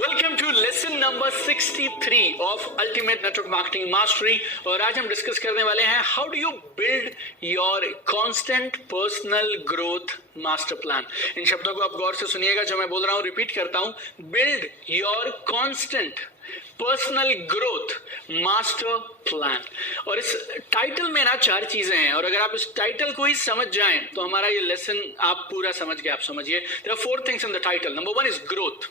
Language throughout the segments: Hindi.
Welcome to lesson number 63 of ultimate network marketing mastery. और आज हम डिस्कस करने वाले हैं how do you build your constant personal growth master plan. इन शब्दों को आप गौर से सुनिएगा, जो मैं बोल रहा हूं रिपीट करता हूं, build your constant personal growth master plan. और इस टाइटल में ना 4 चीजें हैं, और अगर आप इस टाइटल को ही समझ जाएं तो हमारा ये लेसन आप पूरा समझ गए। आप समझिए, there are 4 things in the title. Number 1 is growth.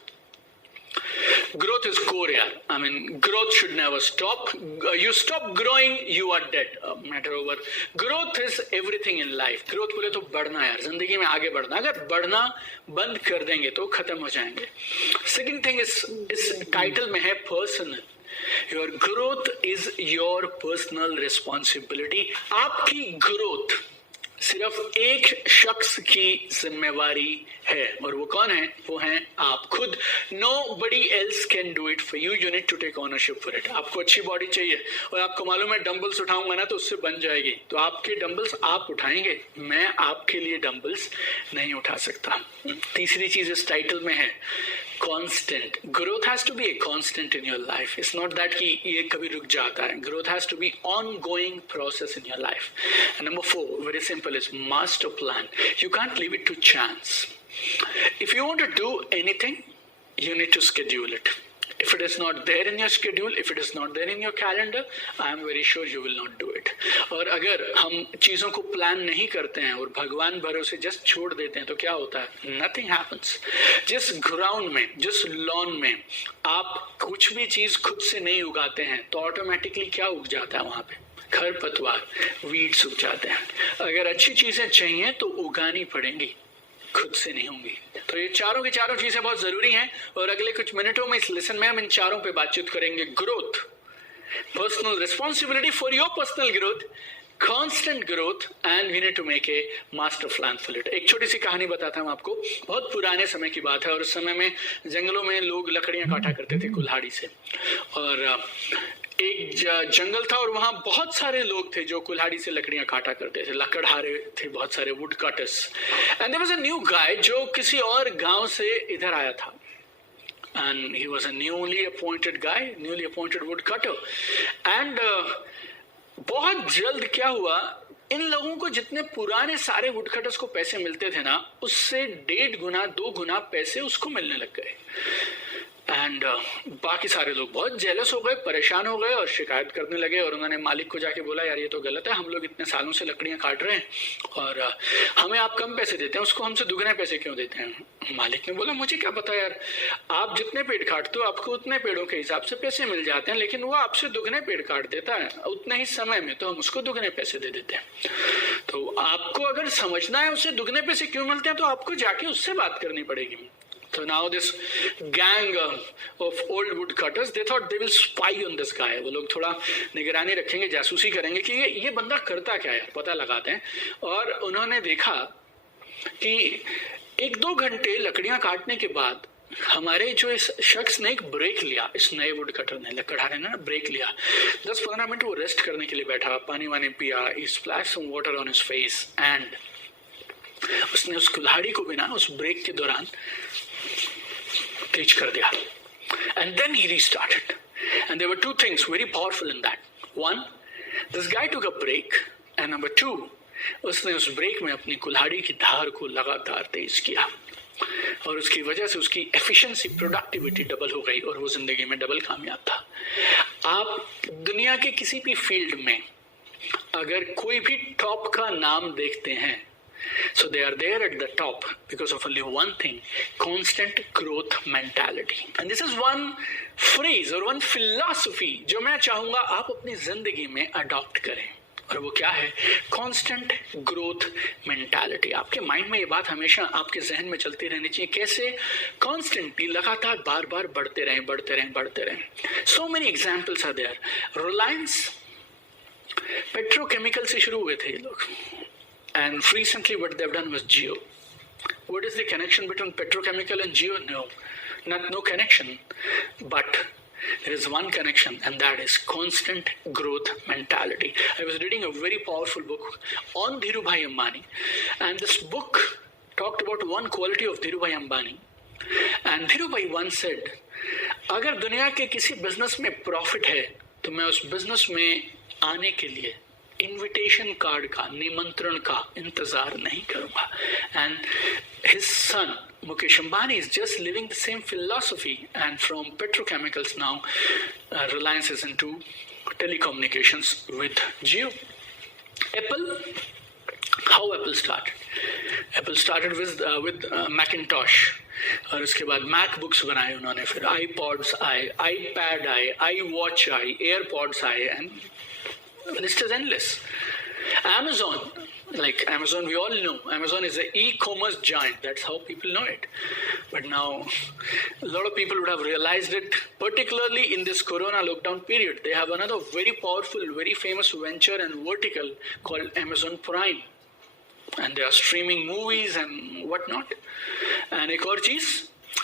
Growth is core, yaar. I mean, growth should never stop. You stop growing, you are dead. Matter over. Growth is everything in life. Growth बोले तो बढ़ना यार, जिंदगी में आगे बढ़ना. अगर बढ़ना बंद कर देंगे तो खत्म हो जाएंगे. Second thing इस टाइटल में है personal. Your growth is your personal responsibility. आपकी growth सिर्फ एक शख्स की जिम्मेवारी है, और वो कौन है? वो है आप खुद. Nobody else can do it for you. You need to take ownership for it. आपको अच्छी बॉडी चाहिए और आपको मालूम है डंबल्स उठाऊंगा ना तो उससे बन जाएगी, तो आपके डंबल्स आप उठाएंगे, मैं आपके लिए डंबल्स नहीं उठा सकता. तीसरी चीज इस टाइटल में है constant. Growth has to be a constant in your life. It's not that कि ये कभी रुक जाता है. Growth has to be ongoing process in your life. And number 4, very simple, is master plan. You can't leave it to chance. If you want to do anything, you need to schedule it. If it is not there in your schedule, if it is not there in your calendar, I am very sure you will not do it. और अगर हम चीजों को प्लान नहीं करते हैं और भगवान भरोसे जस्ट छोड़ देते हैं तो क्या होता है? Nothing happens. जिस ग्राउंड में, जिस लॉन में आप कुछ भी चीज खुद से नहीं उगाते हैं तो ऑटोमेटिकली क्या उग जाता है वहां पे? खरपतवार, वीड्स उग जाते हैं. अगर अच्छी चीजें चाहिए तो उगानी पड़ेंगी, खुद से नहीं होंगी. तो ये चारों की चारों चीजें बहुत जरूरी हैं, और अगले कुछ मिनटों में इस लेसन में हम इन चारों पे बातचीत करेंगे. Growth, personal responsibility for your personal growth, constant growth, and we need to make a master plan for it. एक छोटी सी कहानी बताता हूं आपको. बहुत पुराने समय की बात है, और उस समय में जंगलों में लोग लकड़ियां काटा करते थे कुल्हाड़ी से. और एक जंगल था और वहां बहुत सारे लोग थे जो कुल्हाड़ी से लकड़ियां काटा करते थे, लकड़हारे थे, बहुत सारे woodcutters. And there was a new guy जो किसी और गांव से इधर आया था. And he was a newly appointed guy, newly appointed woodcutter. And बहुत जल्द क्या हुआ, इन लोगों को जितने पुराने सारे वुडकटर्स को पैसे मिलते थे ना, उससे 1.5 गुना 2 गुना पैसे उसको मिलने लग गए. एंड बाकी सारे लोग बहुत जेलस हो गए, परेशान हो गए और शिकायत करने लगे. और उन्होंने मालिक को जाके बोला, यार ये तो गलत है, हम लोग इतने सालों से लकड़ियां काट रहे हैं और हमें आप कम पैसे देते हैं, उसको हमसे दुगने पैसे क्यों देते हैं? मालिक ने बोला, मुझे क्या पता यार, आप जितने पेड़ काटते हो आपको उतने पेड़ों के हिसाब से पैसे मिल जाते हैं, लेकिन वो आपसे दुगने पेड़ काट देता है उतने ही समय में, तो हम उसको दुगने पैसे दे देते हैं. तो आपको अगर समझना है उससे दुगने पैसे क्यों मिलते हैं तो आपको जाके उससे बात करनी पड़ेगी. So now this gang of old woodcutters, they thought they will spy on this guy. वो लोग थोड़ा निगरानी रखेंगे, जासूसी करेंगे कि ये बंदा करता क्या है, पता लगाते हैं. और उन्होंने देखा कि 1-2 घंटे लकड़ियां काटने के बाद हमारे जो इस शख्स ने एक ब्रेक लिया, इस नए वुडकटर ने, लकड़हारे ने ना ब्रेक लिया. 10-15 मिनट वो रेस्ट करने के लिए बैठा, पानी वानी पिया, he splashed some water on his face, and उसने उस कुल्हाड़ी को भी ना उस ब्रेक के दौरान तेज कर दिया. And then he restarted. And there were 2 things very powerful in that. 1, this guy took a break. And number 2, उसने उस ब्रेक में अपनी कुल्हाड़ी की धार को लगातार तेज किया. और उसकी वजह से उसकी एफिशिएंसी, प्रोडक्टिविटी डबल हो गई और वो जिंदगी में डबल कामयाब था. आप दुनिया के किसी भी फील्ड में अगर कोई भी टॉप का नाम देखते हैं, so they are there at the top because of only one thing: constant growth mentality. And this is one phrase or one philosophy जो मैं चाहूंगा आप अपनी जिंदगी में अडॉप्ट करें. और वो क्या है? Constant growth mentality. आपके माइंड में ये बात हमेशा आपके जहन में चलती रहनी चाहिए. कैसे? कांस्टेंटली, लगातार, बार बार बढ़ते रहें, बढ़ते रहें, बढ़ते रहें. So many examples are there. Reliance petrochemical से शुरू हुए थे ये लोग, and recently what they've done was Jio. What is the connection between petrochemical and Jio? No connection, but there is one connection, and that is constant growth mentality. I was reading a very powerful book on Dhirubhai Ambani, and this book talked about one quality of Dhirubhai Ambani, and Dhirubhai once said, अगर दुनिया के किसी बिजनेस में प्रॉफिट है तो मैं उस बिजनेस में आने के लिए इनविटेशन कार्ड का, निमंत्रण का इंतजार नहीं करूंगा. And his son Mukesh Ambani is just living the same philosophy, and from petrochemicals now, Reliance is into telecommunications with Jio. Apple, how Apple started? Apple started with Macintosh, और उसके बाद मैकबुक्स बनाए उन्होंने, फिर iPods आए, iPad आए, iWatch आए, AirPods आए, and list is endless. Amazon, like Amazon, we all know Amazon is an e-commerce giant. That's how people know it. But now a lot of people would have realized it, particularly in this corona lockdown period. They have another very powerful, very famous venture and vertical called Amazon Prime, and they are streaming movies and whatnot. And एक और चीज,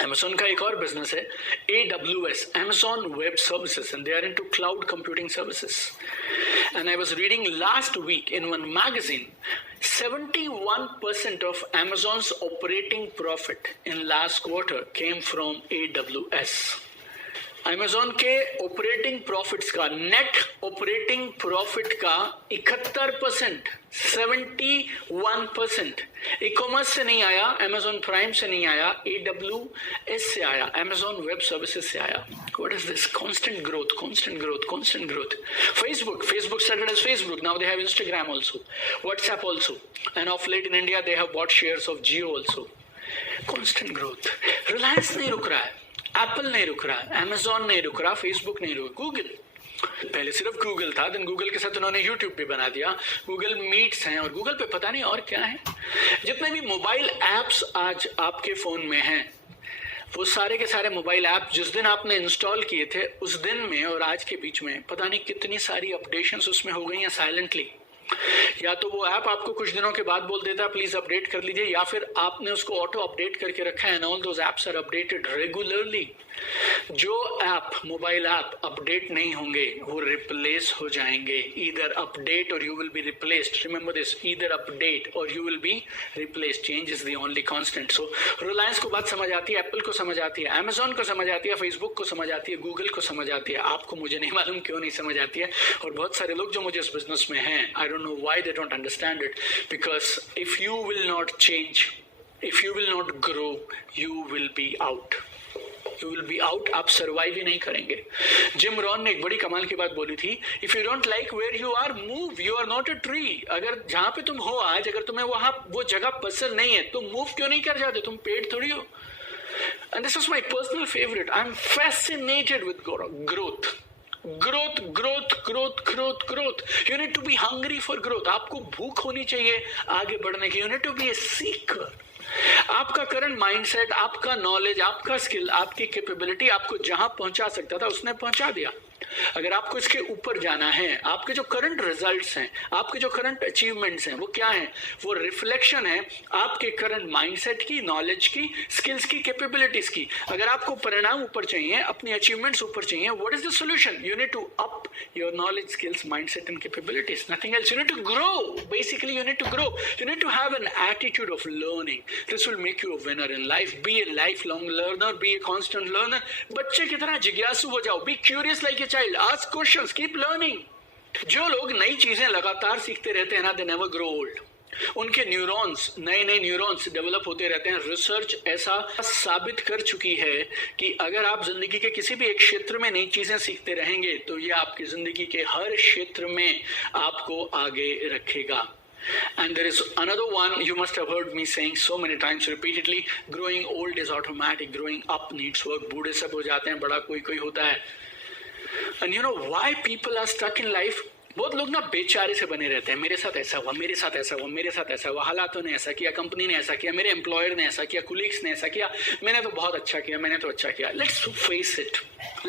Amazon का एक और business है AWS, Amazon Web Services, and they are into cloud computing services. And I was reading last week in one magazine, 71% of Amazon's operating profit in last quarter came from AWS. Amazon के ऑपरेटिंग प्रॉफिट्स का, नेट ऑपरेटिंग प्रॉफिट का 71%, 71% ई कॉमर्स से नहीं आया, Amazon प्राइम से नहीं आया, AWS से आया, Amazon वेब सर्विसेज से आया. What is this? Constant growth, constant growth, constant growth. Facebook started as Facebook. Now they have Instagram also, WhatsApp also, and of late in India they have bought shares of Jio also. Constant growth. Reliance नहीं रुक रहा है, एप्पल नहीं रुक रहा, Amazon नहीं रुक रहा, फेसबुक नहीं रुक, गूगल, पहले सिर्फ गूगल था, देन गूगल के साथ उन्होंने यूट्यूब भी बना दिया, गूगल मीट्स हैं, और गूगल पे पता नहीं और क्या है. जितने भी मोबाइल एप्स आज आपके फोन में हैं, वो सारे के सारे मोबाइल ऐप जिस दिन आपने इंस्टॉल किए थे, उस दिन में और आज के बीच में पता नहीं कितनी सारी अपडेशंस उसमें हो गई हैं साइलेंटली. या तो वो ऐप आपको कुछ दिनों के बाद बोल देता है प्लीज अपडेट कर लीजिए, या फिर आपने उसको ऑटो अपडेट करके रखा है, and all those apps are updated regularly. जो ऐप, मोबाइल ऐप अपडेट नहीं होंगे वो रिप्लेस हो जाएंगे. ईदर अपडेट और you will be replaced. Remember this, either update और you will be replaced. Change is the only constant. So Reliance को बात समझ आती है, एप्पल को समझ आती है, अमेजॉन को समझ आती है, फेसबुक को समझ आती है, गूगल को समझ आती है. आपको, मुझे नहीं मालूम क्यों नहीं समझ आती है. और बहुत सारे लोग जो मुझे इस बिजनेस में हैं, आई don't know why they don't understand it, because if you will not change, if you will not grow, you will be out. You will be out. आप सर्वाइव ही नहीं करेंगे. जिम रॉन ने एक बड़ी कमाल की बात बोली थी, if you don't like where you are, move. You are not a tree. अगर जहां पे तुम हो आज, अगर तुम्हें वहां वो जगह पसंद नहीं है, तुम मूव क्यों नहीं कर जाते? तुम पेड़ थोड़ी हो. And this is my personal favourite. I am fascinated with growth. Growth growth growth growth growth. You need to be hungry for growth. आपको भूख होनी चाहिए आगे बढ़ने की. You need to be a seeker. आपका करंट माइंडसेट, आपका नॉलेज, आपका स्किल, आपकी कैपेबिलिटी आपको जहां पहुंचा सकता था उसने पहुंचा दिया. अगर आपको इसके ऊपर जाना है, आपके जो करंट रिजल्ट्स हैं, आपके जो करंट अचीवमेंट्स हैं, वो क्या हैं? वो रिफ्लेक्शन है आपके करंट माइंडसेट की, नॉलेज की, स्किल्स की, कैपेबिलिटीज की. अगर आपको परिणाम ऊपर चाहिए, अपनी अचीवमेंट्स ऊपर चाहिए, what is the solution? You need to up your knowledge, skills, mindset and capabilities. Nothing else. You need to grow. Basically you need to grow. You need to have an attitude of learning. This will make you a winner in life. Be a life long learner, be a constant learner. बच्चे की तरह जिज्ञासु हो जाओ. Be curious like a child. Ask questions, keep learning. जो लोग नई चीजें लगातार सीखते रहते हैं ना, they never grow old. उनके न्यूरॉन्स, नए नए न्यूरॉन्स डेवलप होते रहते हैं. रिसर्च ऐसा साबित कर चुकी है कि अगर आप जिंदगी के किसी भी एक क्षेत्र में नई चीजें सीखते रहेंगे तो ये आपकी जिंदगी के हर क्षेत्र में आपको आगे रखेगा. And there is another one you must have heard me saying so many times repeatedly, growing old is automatic, growing up needs work. बूढ़े सब हो जाते हैं, बड़ा कोई कोई होता है. And you know why people are stuck in life? बहुत लोग ना बेचारे से बने रहते हैं. मेरे साथ ऐसा हुआ, मेरे साथ ऐसा हुआ, मेरे साथ ऐसा हुआ, हालातों ने ऐसा किया, कंपनी ने ऐसा किया, मेरे एम्प्लॉयर ने ऐसा किया, कुलीग्स ने ऐसा किया, मैंने तो बहुत अच्छा किया, मैंने तो अच्छा किया. Let's face it.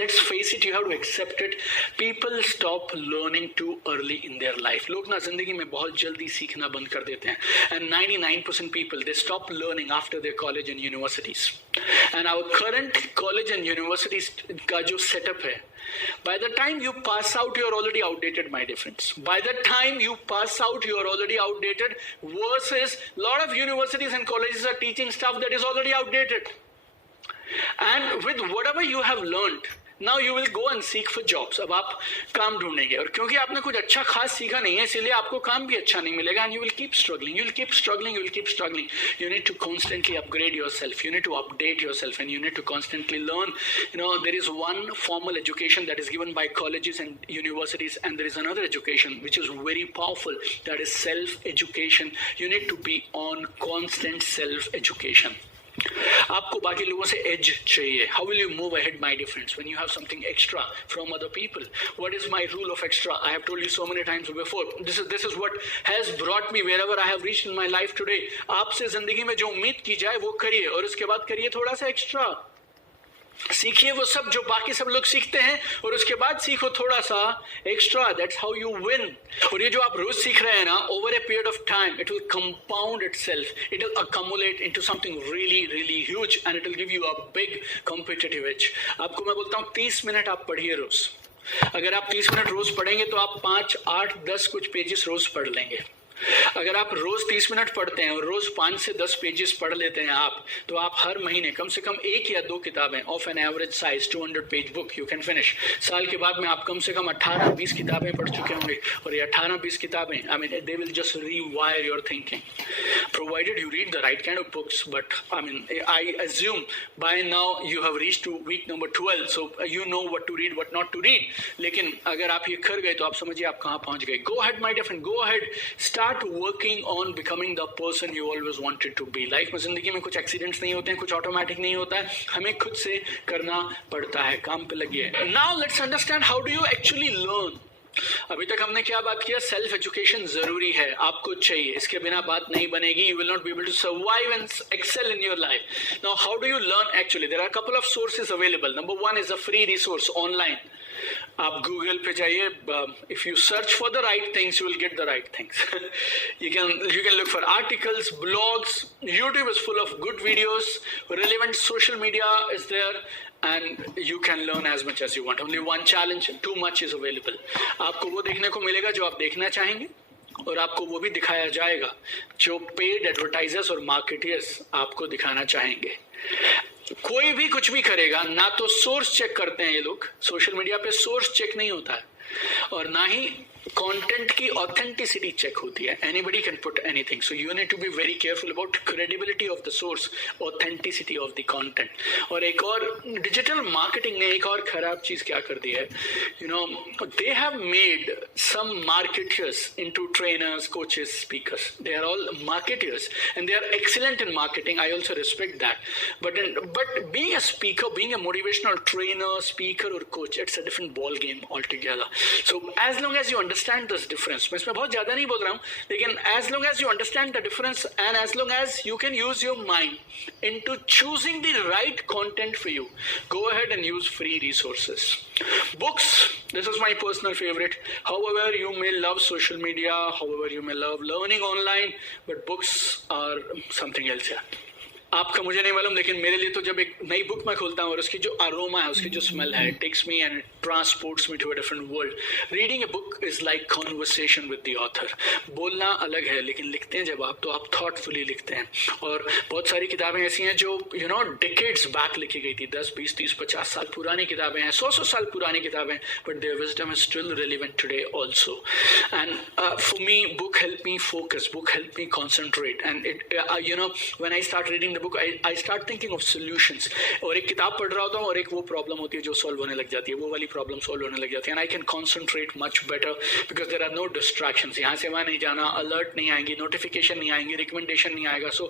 Let's face it. You have to accept it. People stop learning too early in their life. लोग ना जिंदगी में बहुत जल्दी सीखना बंद कर देते हैं. And 99% people, they stop learning after their college and universities. And our current college and universities का जो setup है, by the time you pass out, you are already outdated, my dear friends. By the time you pass out, you are already outdated. Versus, lot of universities and colleges are teaching stuff that is already outdated. and with whatever you have learned, now you will go and seek for jobs. अब आप काम ढूंढेंगे, और क्योंकि आपने कुछ अच्छा खास सीखा नहीं है, इसलिए आपको काम भी अच्छा नहीं मिलेगा, and you will keep struggling, you will keep struggling, you will keep struggling. You need to constantly upgrade yourself, you need to update yourself, and you need to constantly learn. You know, there is one formal education that is given by colleges and universities, and there is another education which is very powerful, that is self-education. You need to be on constant self-education. आपको बाकी लोगों से एज चाहिए. How will you move ahead, my dear friends, when you have something extra from other people? What is my rule of extra? I have told you so many times before. This is what has brought me wherever I have reached in my life today. आपसे जिंदगी में जो उम्मीद की जाए वो करिए, और उसके बाद करिए थोड़ा सा एक्स्ट्रा. सीखिए वो सब जो बाकी सब लोग सीखते हैं, और उसके बाद सीखो थोड़ा सा extra. That's how you win. और ये जो आप रोज सीख रहे हैं ना, over a period of time it will compound itself, it will accumulate into something really really huge, and it will give you a big competitive edge. आपको मैं बोलता हूँ 30 मिनट आप पढ़िए रोज. अगर आप 30 मिनट रोज पढ़ेंगे तो आप 5, 8, 10 कुछ पेजेस रोज पढ़ लेंगे. अगर आप रोज 30 मिनट पढ़ते हैं और रोज 5 से 10 पेजेस पढ़ लेते हैं आप, तो आप हर महीने कम से कम 1 या 2 किताबें of an average size 200 page book you can finish. साल के बाद में आप कम से कम 18-20 किताबें पढ़ चुके होंगे, और ये 18-20 किताबें, I mean they will just rewire your thinking, provided you read the right kind of books. But I mean I assume by now you have reached to week number 12, so you know what to read, what not to read. लेकिन अगर आप ये कर गए तो आप समझिए आप कहाँ पहुंच गए. Go ahead my dear friend, go ahead, start working on becoming the person you always wanted to be. Life में जिंदगी में कुछ एक्सीडेंट्स नहीं होते हैं, कुछ ऑटोमेटिक नहीं होता है, हमें खुद से करना पड़ता है. काम पे लगिए. Now let's understand how do you actually learn. अभी तक हमने क्या बात किया? सेल्फ एजुकेशन जरूरी है, आपको चाहिए, इसके बिना बात नहीं बनेगी. You will not be able to survive and excel in your life. Now how do you learn actually? There are couple of sources available. Number 1 is a free resource online. आप गूगल पे जाइए, if you search for the right things you will get the right things. you can look for articles, blogs. YouTube is full of good videos, relevant social media is there, and you can learn as much as you want. Only one challenge, too much is available. आपको वो देखने को मिलेगा जो आप देखना चाहेंगे, और आपको वो भी दिखाया जाएगा जो पेड एडवर्टाइजर्स और मार्केटर्स आपको दिखाना चाहेंगे. कोई भी कुछ भी करेगा ना, तो सोर्स चेक करते हैं ये लोग. सोशल मीडिया पे सोर्स चेक नहीं होता है, और ना ही कंटेंट की ऑथेंटिसिटी चेक होती है. Anybody can put anything, so you need to be very careful about credibility of the source, authenticity of the content. और एक और डिजिटल मार्केटिंग ने एक और खराब चीज क्या कर दी है, you know, they have made some marketers into trainers, coaches, speakers. They are all marketers and they are excellent in marketing. I also respect that, but being a speaker, being a motivational trainer, speaker और coach, it's a different ball game all together. So as long as you understand this difference, मैं इसमें बहुत ज्यादा नहीं बोल रहा हूं, लेकिन as long as you understand the difference and as long as you can use your mind into choosing the right content for you, go ahead and use free resources. Books, this is my personal favorite. However you may love social media, however you may love learning online, but books are something else here. आपका मुझे नहीं मालूम, लेकिन मेरे लिए तो जब एक नई बुक मैं खोलता हूँ और उसकी जो अरोमा है, उसकी जो स्मेल है, it takes me and transports me to a different world. Reading a book is like conversation with the author. बोलना अलग है, लेकिन लिखते हैं जब आप, तो आप थॉटफुली लिखते हैं. और बहुत सारी किताबें ऐसी हैं जो यू नो डिकेड्स बैक लिखी गई थी, 10, 20, 30, 50 साल पुरानी किताबें हैं, 100 साल पुरानी किताबें, but there wisdom is still relevant today also. And for me book help me focus, book help me concentrate, and it you know when I start reading the book I start thinking of solutions. और एक किताब पढ़ रहा होता हूँ और एक वो प्रॉब्लम होती है जो सॉल्व होने लग जाती है, वो वाली प्रॉब्लम सॉल्व होने लग जाती है, and I can concentrate much better because there are no distractions. यहाँ से वहाँ नहीं जाना, अलर्ट नहीं आएंगी, नोटिफिकेशन नहीं आएंगी, रिकमेंडेशन नहीं आएगा. So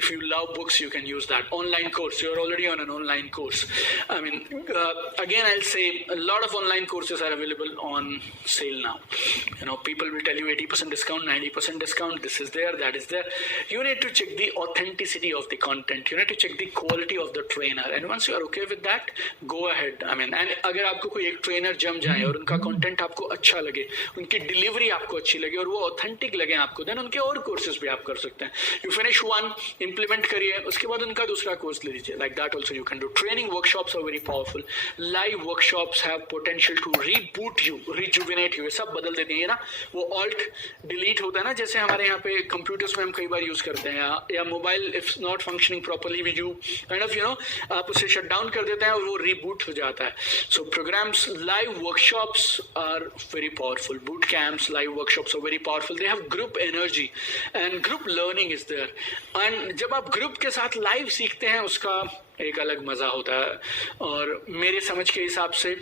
if you love books you can use that. Online course, you're already on an online course. I mean again I'll say a lot of online courses are available on sale now. You know, people will tell you 80% discount, 90% discount, this is there, that is there. You need to check the authenticity of the content. You need to check the quality of the trainer, and once you are okay with that, go ahead. I mean, and अगर आपको कोई एक ट्रेनर जम जाए और उनका कंटेंट आपको अच्छा लगे, उनकी डिलीवरी आपको अच्छी लगे और वो ऑथेंटिक लगे आपको, देन उनके और कोर्सेज भी आप कर सकते हैं. यू फिनिश वन, इंप्लीमेंट करिए, उसके बाद उनका दूसरा कोर्स ले लीजिए. Like that also you can do. Training workshops are very powerful. Live workshops have potential to reboot you, rejuvenate you. ये सब बदल देते हैं ना, वो ऑल्ट डिलीट होता है ना, जैसे हमारे यहाँ पे कंप्यूटर्स में हम कई बार यूज करते हैं, या mobile if not functioning properly, you kind of आप उसे shut down कर देते हैं और वो reboot हो जाता है. So programs, live workshops are very powerful. Boot camps, live workshops are very powerful. They have group energy and group learning is there. And जब आप group के साथ live सीखते हैं उसका एक अलग मजा होता है. और मेरे समझ के हिसाब से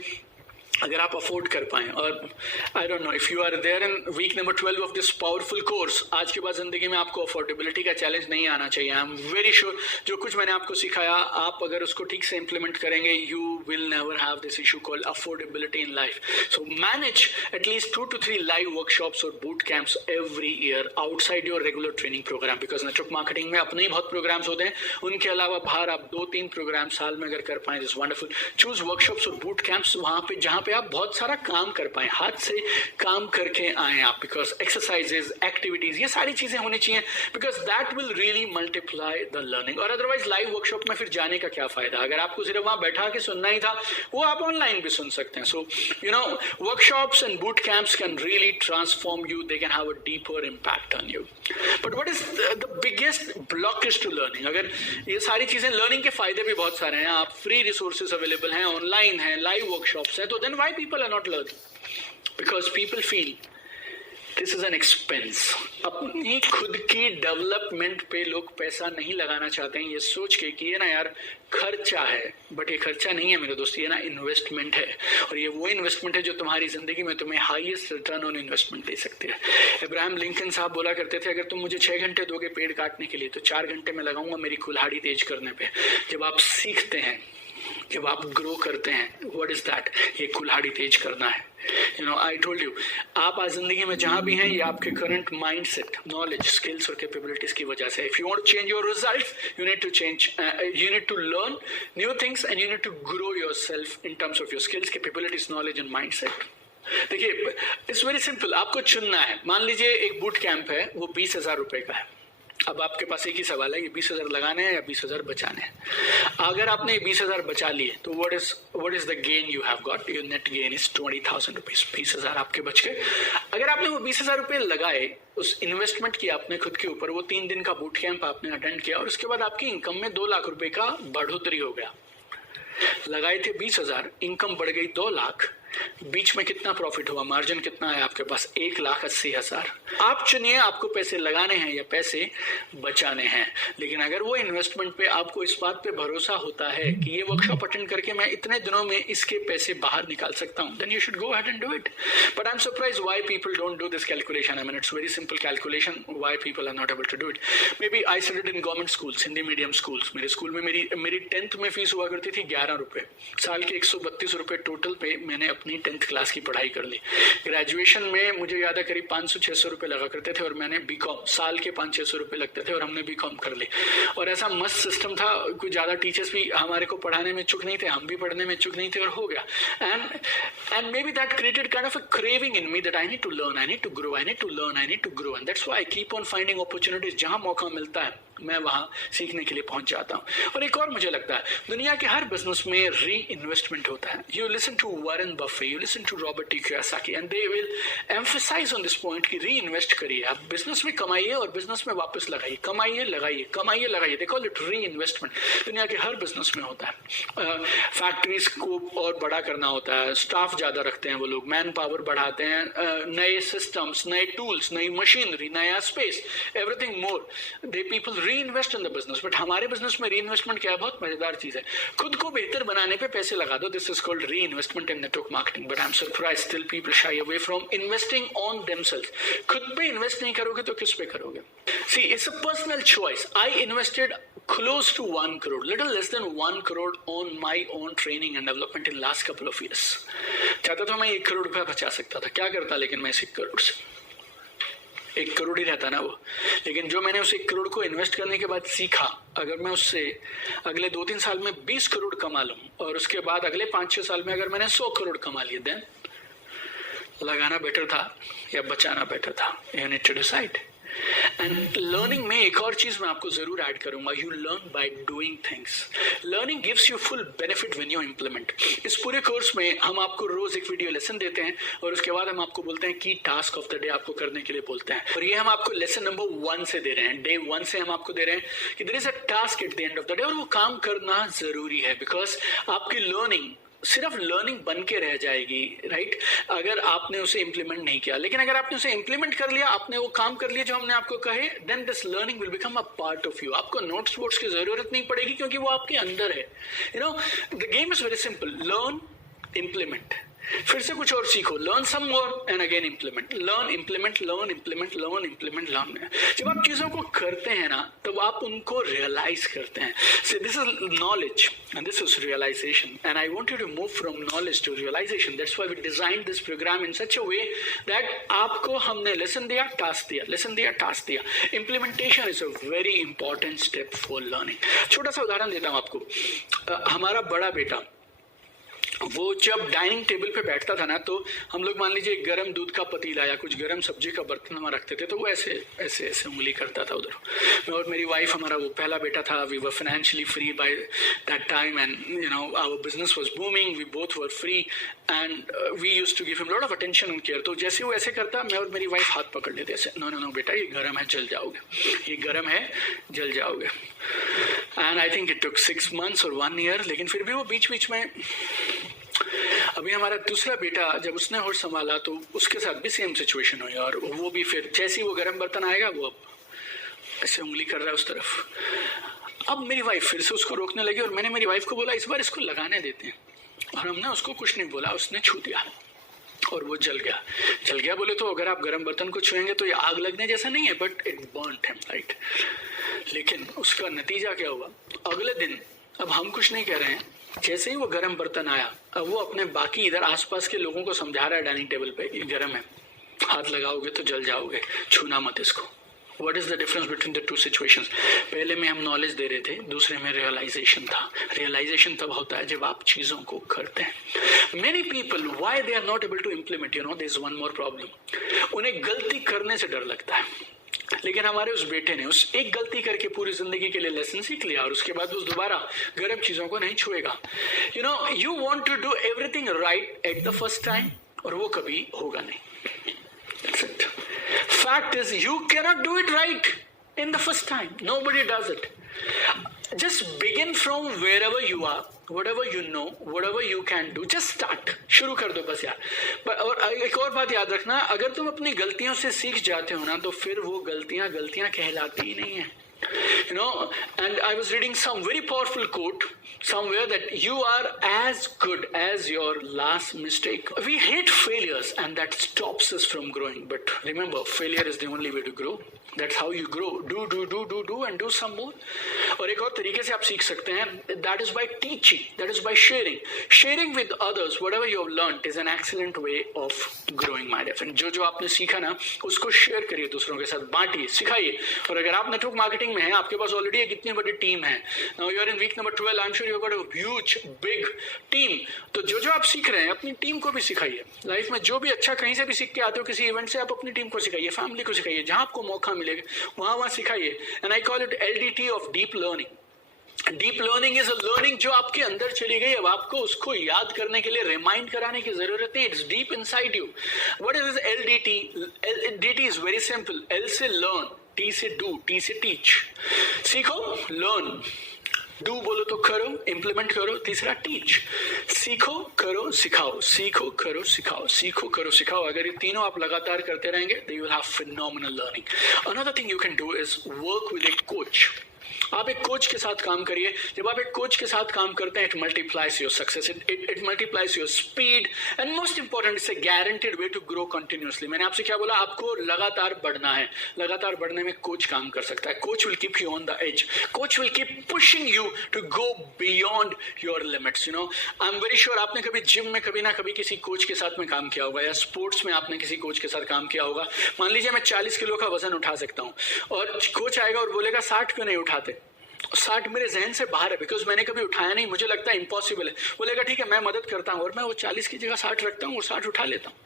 अगर आप अफोर्ड कर पाएं, और I don't know if you are there in week number 12 of this powerful course, आज के बाद जिंदगी में आपको अफोर्डेबिलिटी का चैलेंज नहीं आना चाहिए. आई एम वेरी श्योर जो कुछ मैंने आपको सिखाया आप अगर उसको ठीक से इंप्लीमेंट करेंगे you will never have this issue called affordability in life. So manage at least 2 to 3 live workshops और boot camps every year outside your regular training program, because network marketing में अपने ही बहुत प्रोग्राम्स होते हैं. उनके अलावा बाहर आप 2-3 प्रोग्राम साल में अगर कर पाएं दिस वंडरफुल. चूज वर्कशॉप्स और बूट कैंप्स वहां पे जहां पे आप बहुत सारा काम कर पाए, हाथ से काम करके आए आप, बिकॉज एक्सरसाइजेज, एक्टिविटीज, ये सारी चीजें होनी चाहिए, because that will really multiply the learning. और अदरवाइज लाइव वर्कशॉप में फिर जाने का क्या फायदा अगर आपको सिर्फ वहां बैठा के सुनना ही था, वो आप ऑनलाइन भी सुन सकते हैं. So workshops and boot camps can really transform you, they can have a deeper impact on you. But what is the biggest blockage to learning? अगर ये सारी चीजें, लर्निंग के फायदे भी बहुत सारे हैं, आप फ्री रिसोर्सेज अवेलेबल हैं, ऑनलाइन है, लाइव वर्कशॉप्स हैं, तो then why people are not learning? Because people feel this is an expense. अपनी खुद की डेवलपमेंट पे लोग पैसा नहीं लगाना चाहते हैं, ये सोच के कि ये ना यार खर्चा है, बट ये खर्चा नहीं है मेरे दोस्त, ये ना इन्वेस्टमेंट है. और ये वो इन्वेस्टमेंट है जो तुम्हारी जिंदगी में तुम्हें हाईएस्ट रिटर्न ऑन इन्वेस्टमेंट दे सकती है. इब्राहिम लिंकन साहब बोला करते थे, अगर तुम मुझे 6 घंटे दोगे पेड़ काटने के लिए तो 4 घंटे में लगाऊंगा मेरी कुल्हाड़ी तेज करने पे. जब आप सीखते हैं, जब आप ग्रो करते हैं, व्हाट इज दैट? ये कुल्हाड़ी तेज करना है. आई टोल्ड यू, आप आज जिंदगी में जहां भी हैं ये आपके करंट माइंडसेट, नॉलेज, स्किल्स और कैपेबिलिटीज की वजह से. If you want to change your results you need to learn new things and you need to grow yourself in terms of your skills, capabilities, knowledge and mindset. देखिए, इट्स वेरी सिंपल. आपको चुनना है. मान लीजिए एक बूट कैंप है, वो 20,000 रुपए का है. अब आपके पास एक ही सवाल है कि 20,000 लगाने हैं या 20,000 बचाने हैं. अगर आपने 20,000 बचा लिए तो what is the gain you have got? Your net gain is 20,000 rupees. 20,000 आपके बच गए. अगर आपने वो 20,000 रुपए लगाए, उस इन्वेस्टमेंट की आपने खुद के ऊपर, वो 3 दिन का बूट कैंप आपने अटेंड किया और उसके बाद आपकी इनकम में 2 लाख रुपए का बढ़ोतरी हो गया. लगाए थे 20,000, इनकम बढ़ गई 2 लाख, बीच में कितना प्रॉफिट हुआ? मार्जिन कितना है आपके पास? 1,80,000. आप चुनिए आपको पैसे लगाने हैं या पैसे बचाने हैं. लेकिन अगर वो इन्वेस्टमेंट पे आपको इस बात पे भरोसा होता है कि ये वर्कशॉप अटेंड करके मैं इतने दिनों में इसके पैसे बाहर निकाल सकता हूं, then you should go ahead and do it. But I am surprised why people don't do this calculation. I mean it's very simple calculation. Why people are not able to do it? May be I studied in government schools, Hindi medium schools. मेरे स्कूल में मेरी 10th में फीस हुआ करती थी 11 रुपए. साल के 132 रुपए टोटल पे मैंने अपनी 10th क्लास की पढ़ाई कर ली. ग्रेजुएशन में मुझे याद है करीब 500-600 रुपए लगा करते थे और मैंने बीकॉम, साल के 500-600 रुपए लगते थे और हमने बीकॉम कर ली. और ऐसा मस्त सिस्टम था, कोई ज्यादा टीचर्स भी हमारे को पढ़ाने में इच्छुक नहीं थे, हम भी पढ़ने में इच्छुक नहीं थे और हो गया. And may be that created kind of a craving in me that I need to learn, I need to grow, I need to learn, I need to grow. And that's why I keep on finding opportunities. जहां मौका मिलता है मैं वहां सीखने के लिए पहुंच जाता हूं. और एक और मुझे लगता है, दुनिया के हर बिजनेस में री इन्वेस्टमेंट होता है. You listen to Warren Buffett, you listen to Robert T Kiyosaki and they will emphasise on this point कि री इन्वेस्ट करिए. आप बिजनेस में कमाइए और बिजनेस में वापस लगाइए, कमाइए लगाइए, कमाइए लगाइए. दे कॉल इट री इन्वेस्टमेंट. दुनिया के हर बिजनेस में होता है. फैक्ट्रीज को और बड़ा करना होता है, स्टाफ ज्यादा रखते हैं वो लोग, मैन पावर बढ़ाते हैं, नए सिस्टम्स, नए टूल्स, नई मशीनरी, नया space, everything more. They people reinvest in the business. But हमारे बिजनेस में री इन्वेस्टमेंट क्या है? बहुत मजेदार चीज है. खुद को बेहतर बनाने पे पैसे लगा दो. This is called reinvestment in network marketing. But I am surprised still people shy away from investing on themselves. खुद पे इन्वेस्ट नहीं करोगे तो किस पे करोगे? See, it's a personal choice. I invested close to 1 crore, little less than 1 crore on my own training and development in last couple of years. चाहता तो मैं 1 करोड़ रुपया बचा सकता था. क्या करता लेकिन मैं इस 1 करोड़ से? 1 करोड़ ही रहता ना वो. लेकिन जो मैंने उस 1 करोड़ को इन्वेस्ट करने के बाद सीखा, अगर मैं उससे अगले 2-3 साल में 20 करोड़ कमा लूं और उसके बाद अगले 5-6 साल में अगर मैंने 100 करोड़ कमा लिए, देन लगाना बेटर था या बचाना बेटर था? You need to decide. And learning में एक और चीज मैं आपको जरूर ऐड करूंगा, you learn by doing things. Learning gives you full benefit when you implement. इस पूरे कोर्स में हम आपको रोज एक वीडियो लेसन देते हैं और उसके बाद हम आपको बोलते हैं कि टास्क ऑफ द डे आपको करने के लिए बोलते हैं, और ये हम आपको लेसन नंबर 1 से दे रहे हैं, डे 1 से हम आपको दे रहे हैं कि there is a task at the end of the day, और वो काम करना जरूरी है। बिकॉज आपकी लर्निंग सिर्फ लर्निंग बन के रह जाएगी, राइट, अगर आपने उसे इंप्लीमेंट नहीं किया। लेकिन अगर आपने उसे इंप्लीमेंट कर लिया, आपने वो काम कर लिया जो हमने आपको कहे, then this learning will become a part of you. आपको नोट्स वोट्स की जरूरत नहीं पड़ेगी क्योंकि वो आपके अंदर है। You know, the game is very simple, learn, implement, फिर से कुछ और सीखो, learn some more and again implement, learn implement, learn implement, learn implement, learn. जब आप चीजों को करते हैं ना, तब आप उनको रियलाइज करते हैं। So this is knowledge and this is realisation, and I want you to move from knowledge to realisation. That's why we design this programme in such a way that आपको हमने लेसन दिया, टास्क दिया, लेसन दिया, टास्क दिया। Implementation is a very important step for learning. छोटा सा उदाहरण देता हूं आपको। हमारा बड़ा बेटा, वो जब डाइनिंग टेबल पे बैठता था ना, तो हम लोग मान लीजिए गर्म दूध का पतीला या कुछ गर्म सब्जी का बर्तन हम रखते थे, तो वो ऐसे ऐसे ऐसे उंगली करता था उधर। मैं और मेरी वाइफ, हमारा वो पहला बेटा था, we were financially free by that time and you know our business was booming, we both were free and we used to give him lot of attention and care. तो जैसे वो ऐसे करता, मैं और मेरी वाइफ हाथ पकड़ लेते ऐसे, नो नो नो बेटा, ये गर्म है, जल जाओगे, ये गर्म है, जल जाओगे। And I think it took 6 months और 1 year, लेकिन फिर भी वो बीच बीच में। अभी हमारा दूसरा बेटा जब उसने होश संभाला तो उसके साथ भी सेम सिचुएशन हुई, और वो भी फिर जैसे ही वो गर्म बर्तन आएगा, वो अब ऐसे उंगली कर रहा है उस तरफ। अब मेरी वाइफ फिर से उसको रोकने लगी, और मैंने मेरी वाइफ को बोला इस बार इसको लगाने देते हैं, और हमने उसको कुछ नहीं बोला, उसने छू दिया और वो जल गया। जल गया बोले तो अगर आप गर्म बर्तन को छुएंगे तो ये आग लगने जैसा नहीं है, but it burned him, right. लेकिन उसका नतीजा क्या हुआ, अगले दिन, अब हम कुछ नहीं कह रहे हैं, जैसे ही वो गर्म बर्तन आया, अब वो अपने बाकी इधर आसपास के लोगों को समझा रहा है डाइनिंग टेबल पे, ये गर्म है, हाथ लगाओगे तो जल जाओगे, छूना मत इसको। What is the difference between the two situations? पहले में हम नॉलेज दे रहे थे, दूसरे में रियलाइजेशन था। रियलाइजेशन तब होता है जब आप चीजों को करते हैं। Many people, why they are not able to implement, you know, there is one more problem, उन्हें गलती करने से डर लगता है। लेकिन हमारे उस बेटे ने उस एक गलती करके पूरी जिंदगी के लिए लेसन सीख लिया, और उसके बाद उस दोबारा गर्म चीजों को नहीं छुएगा। You know, you want to do everything right at the first time, और वो कभी होगा नहीं। That's it. Fact is, you cannot do it right in the first time. Nobody does it. Just begin from wherever you are, whatever you know, whatever you can do. Just start. शुरू कर दो बस यार। पर और एक और बात याद रखना, अगर तुम अपनी गलतियों से सीख जाते हो ना, तो फिर वो गलतियां गलतियां कहलाती ही नहीं है। You know, and I was reading some very powerful quote somewhere that you are as good as your last mistake. We hate failures and that stops us from growing. But remember, failure is the only way to grow. That's how you grow. Do and do some more. और एक और तरीके से आप सीख सकते हैं, that is by teaching, that is by sharing. Sharing with others whatever you have learned is an excellent way of growing, my dear friend. जो आपने सीखा ना, उसको शेयर करिए दूसरों के साथ, बांटिए, सिखाइए। और अगर आप नेटवर्क मार्केटिंग में हैं, आपके पास ऑलरेडी एक इतनी बड़ी टीम है, now you are in week number 12, I am sure you got a huge big team. तो जो आप सीख रहे हैं, अपनी टीम को भी सिखाइए। लाइफ में जो भी अच्छा कहीं से भी सीख के आते हो, किसी इवेंट से, आप अपनी टीम को सिखाइए, फैमिली को सिखाइए, जहां आपको मौका मिलेगा वहां सिखाइए। And I call it LDT of deep learning. Deep learning is a learning जो आपके अंदर चली गई, अब आपको उसको याद करने के लिए रिमाइंड कराने की जरूरत नहीं, it's deep inside you. What is LDT? LDT is very simple. L से लर्न, T से डू, T से टीच। सीखो, लर्न, डू बोलो तो करो, इंप्लीमेंट करो, तीसरा टीच। सीखो, करो, सिखाओ, सीखो, करो, सिखाओ, सीखो, करो, सिखाओ। अगर ये तीनों आप लगातार करते रहेंगे, then you will have phenomenal learning. Another thing you can do is work with a coach. आप एक कोच के साथ काम करिए। जब आप एक कोच के साथ काम करते हैं, it multiplies your success, it multiplies your speed, and most important, it's a guaranteed way to grow continuously. मैंने आपसे क्या बोला, आपको लगातार बढ़ना है। लगातार बढ़ने में कोच काम कर सकता है। Coach will keep you on the edge, coach will keep pushing you to go beyond your limits. You know, I am very sure आपने कभी जिम में कभी ना कभी किसी कोच के साथ में काम किया होगा, या स्पोर्ट्स में आपने किसी कोच के साथ काम किया होगा। मान लीजिए मैं 40 किलो का वजन उठा सकता हूँ, और कोच आएगा और बोलेगा 60 क्यों नहीं उठाते। 60 मेरे जहन से बाहर है, बिकॉज मैंने कभी उठाया नहीं, मुझे लगता है इम्पॉसिबल है। बोलेगा ठीक है मैं मदद करता हूँ, और मैं वो 40 की जगह 60 रखता हूँ और 60 उठा लेता हूँ।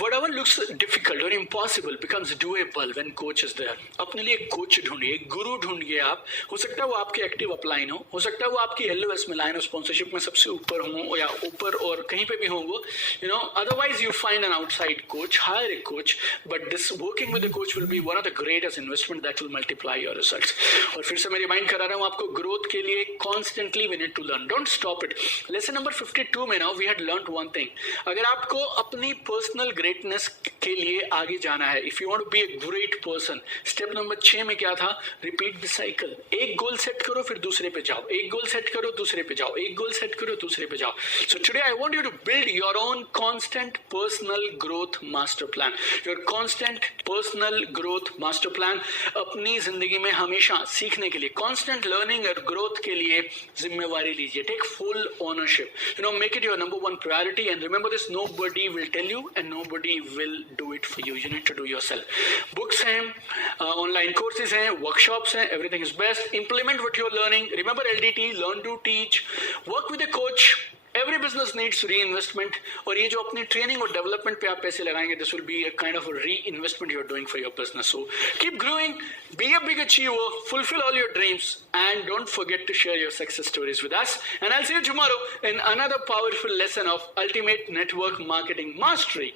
Whatever looks difficult or impossible becomes doable when coach is there. अपने लिए एक कोच ढूंढिए, एक गुरु ढूंढिए आप. हो सकता है वो आपके एक्टिव अपलाइन हो सकता है वो आपकी LOS में लाइन और स्पॉन्सरशिप में सबसे ऊपर हो या ऊपर और कहीं पे भी हो वो. Otherwise you find an outside coach, hire a coach, but this working with a coach will be one of the greatest investment that will multiply your results. और फिर से मैं रिमाइंड करा रहा हूँ आपको, ग्रोथ के लिए constantly we need to learn. Don't stop it. Lesson number 52 में now we had learned one thing. अगर आपको अपनी पर्सनल ग्रेटनेस के लिए आगे जाना है, if you want to be a great person, step number 6 में क्या था? Repeat the cycle. एक गोल सेट करो फिर दूसरे पे जाओ, एक गोल सेट करो दूसरे पे जाओ, एक गोल सेट करो दूसरे पे जाओ. So today I want you to build your own constant personal growth master plan. Your constant personal growth master plan. अपनी जिंदगी में हमेशा सीखने के लिए, कांस्टेंट लर्निंग और ग्रोथ के लिए जिम्मेवारी लीजिए. Take full ownership. Make it your number 1 priority and remember this, nobody will tell you and nobody will do it for you. You need to do yourself. Books हैं, online courses हैं, workshops हैं, everything is best. Implement what you're learning. Remember LDT, learn to teach. Work with a coach. Every business needs reinvestment. और ये जो अपनी ट्रेनिंग और डेवलपमेंट पे आप पैसे लगाएंगे, this will be a kind of a reinvestment you're doing for your business. So keep growing, be a big achiever, fulfill all your dreams, and don't forget to share your success stories with us. And I'll see you tomorrow in another powerful lesson of Ultimate Network Marketing Mastery.